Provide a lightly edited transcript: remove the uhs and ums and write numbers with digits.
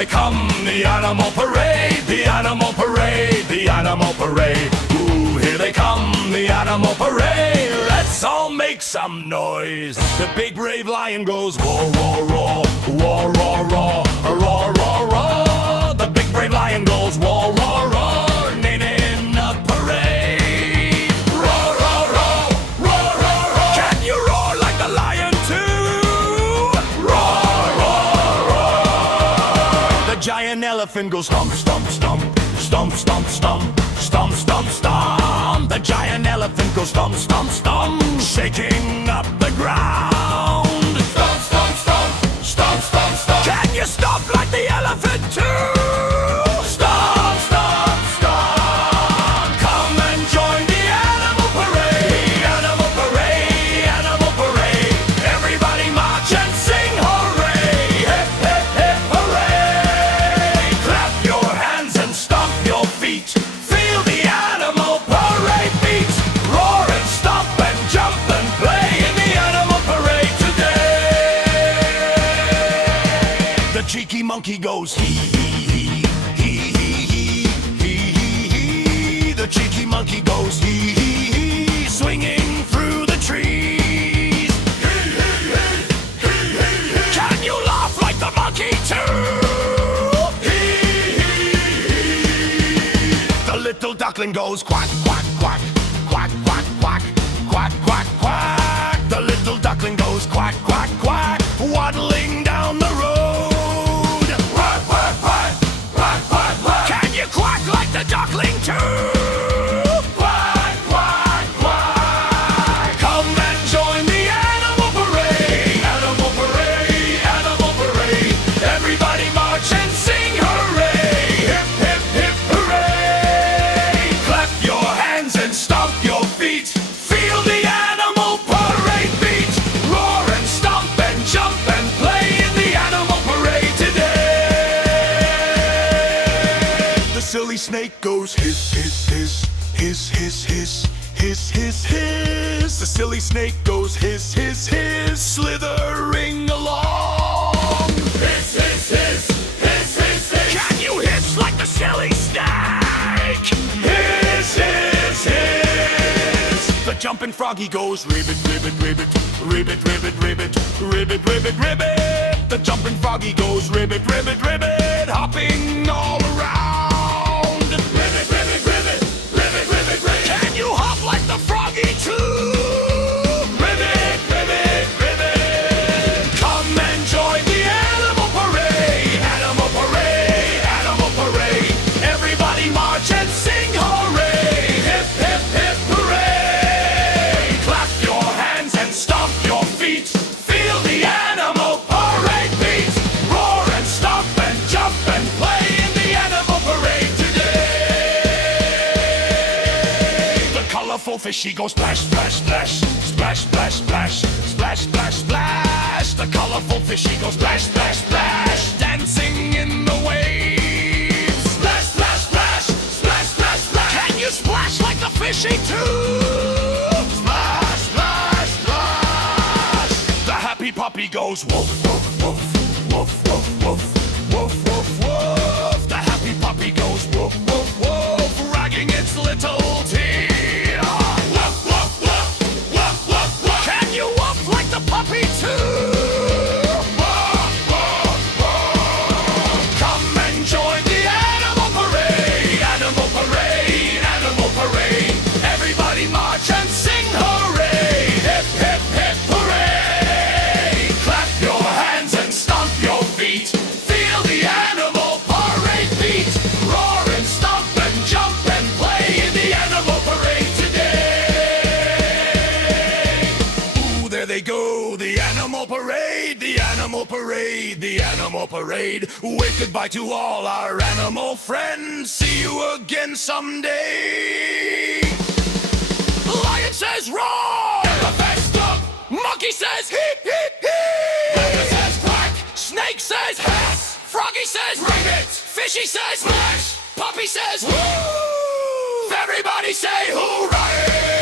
they come, the animal parade, the animal parade, the animal parade. Ooh, here they come, the animal parade. Let's all make some noise. The big brave lion goes roar, roar, roar, roar, roar, roar, roar, roar, roar. The big brave lion goes roar, roar, roar, in a parade. Roar, roar, roar, roar, roar, roar. Can you roar like the lion too? Roar, roar, roar. The giant elephant goes stomp, stomp, stomp, stomp, stomp, stomp, stomp, stomp, stomp. The giant elephant goes stomp, stomp, stomp, shaking up the ground. Stomp, stomp, stomp, stomp, stomp, stomp. Can you stomp like the elephant too? Stomp, stomp, stomp. Come and join the animal parade, animal parade, animal parade. Everybody march and sing hooray, hip, hip, hip, hooray. Clap your hands and stomp your feet. Feel the animal parade beat. Roar and stomp and jump and play in the animal parade today. The cheeky monkey goes hee hee hee, hee hee hee, hee hee hee. The cheeky monkey goes hee hee hee, swinging through the trees. Hee hee hee, hee hee hee. Can you laugh like the monkey too? Hee hee hee. The little duckling goes quack, quack, quack, quack, quack, quack, quack, quack, quack. The little duckling goes quack, quack, quack, waddling down the road. Quack, quack, quack, quack, quack, quack. Can you quack like the duckling too? Quack, quack, quack. Come and join the animal parade, animal parade, animal parade. Everybody march and sing hooray, hip, hip, hip, hooray. Clap your hands and stomp your feet. Feel the animal parade beat. Roar and stomp and jump and play in the animal parade today. The silly snake goes hiss, hiss, hiss, hiss, hiss, hiss, hiss, hiss, hiss. The silly snake goes hiss, hiss, hiss, slithering along. Hiss, hiss, hiss, hiss, hiss, hiss. Can you hiss like the silly snake? Hiss, hiss, hiss. The jumping froggy goes ribbit, ribbit, ribbit, ribbit, ribbit, ribbit, ribbit, ribbit, ribbit. The jumping froggy goes ribbit, ribbit, ribbit, hopping all around. Ribbit, ribbit, ribbit, ribbit, ribbit, ribbit. Can you hop like the froggy too? Ribbit, ribbit, ribbit. Come and join the animal parade, animal parade, animal parade. Everybody march and sing hooray, hip, hip, hip, hooray. Clap your hands and stomp your feet. Feel the animal parade beat. Roar and stomp and jump and play in the animal parade today. The colorful fishy goes splash, splash, splash, splash, splash, splash, splash, splash, splash. The colorful fishy goes splash, splash, splash, dancing in the waves. Splash, splash, splash, splash, splash, splash. Can you splash like the fishy too? Splash, splash, splash. The happy puppy goes woof, woof, woof, woof, woof, woof, woof, woof, woof. The happy puppy goes woof, woof, woof, wagging its little tail. Woof, woof, woof, woof, woof, woof. Can you woof like the puppy too? Woof, woof, woof. Come and join the animal parade, animal parade, animal parade. Everybody march and sing hooray, hip, hip, hip, hooray. Clap your hands and stomp your feet. Feel the animal parade beat. Roar and stomp and jump and play in the animal parade today. Ooh, there they go, the animal parade, the animal parade, the animal parade. Wave goodbye to all our animal friends. See you again someday. Lion says roar, elephant stomp, monkey says hee hee hee, tiger says quack, snake says hiss, froggy says ribbit, fishy says splash, puppy says woof. Everybody say hooray!